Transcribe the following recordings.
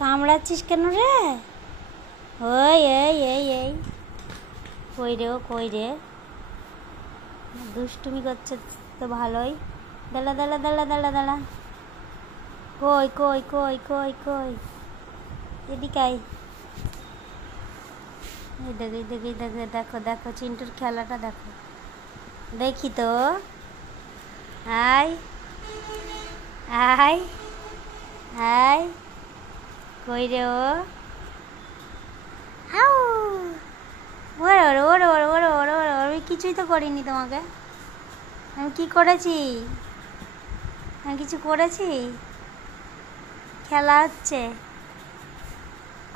কামড়াচ্ছিস কেন রে? ওই এই এই এই কই রে, ও কই রে? দুষ্টুমি করছে তো ভালোই। দাঁড়া দাঁড়া দাঁড়া দাঁড়া দাঁড়া, কই কই কই কই কই, এদিকে আয়। এই দেখো দেখি দেখো দেখো দেখো চিন্টুর খেলাটা দেখো, দেখি তো। আয় আয় আয়, কই রে ও? হাউ, ওরে ওরে ওরে ওরে ওরে ওরে ওরে, আমি কিছুই তো করিনি তোমাকে। আমি কি করেছি? আমি কিছু করেছি? খেলা হচ্ছে।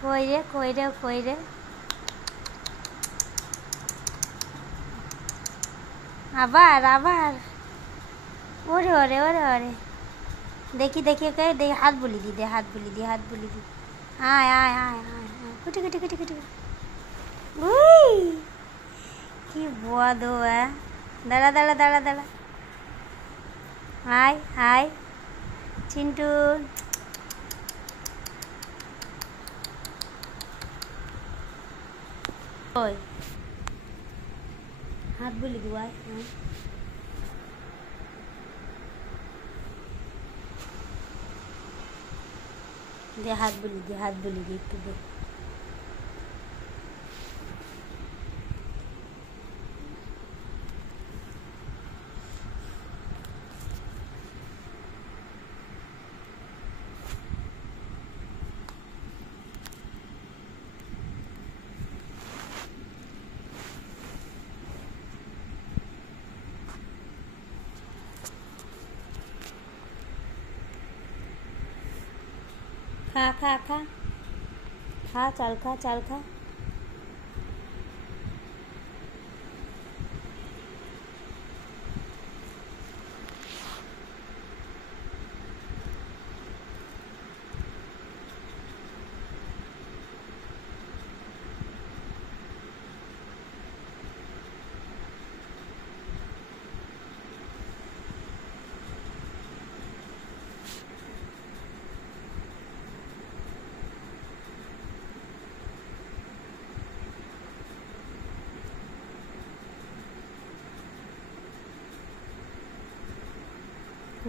কই রে কই রে কই রে? আবার আবার, ওরে ওরে ওরে ওরে, দেখি দেখি ওকে, দেখি হাত বুলি দি, দে হাত বুলি দি, হাত বুলি দি। আয় আয় আয় আয় আয়, কুটি কুটি কুটি কুটি। উই, কি বুয়া দো। দাঁড়া দাঁড়া দাঁড়া দাঁড়া, আয় আয় চিন্টু। ওই হাত বুলি দি, আয় আয়। দে হাত বুলি দি, হাত বুলি দি একটু দে। খা খা খা খা, চাল খা চাল খা।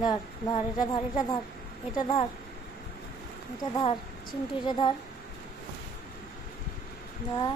ধর ধর, এটা ধর, এটা ধর, এটা ধর, এটা ধর চিন্টু, এটা ধর, ধর।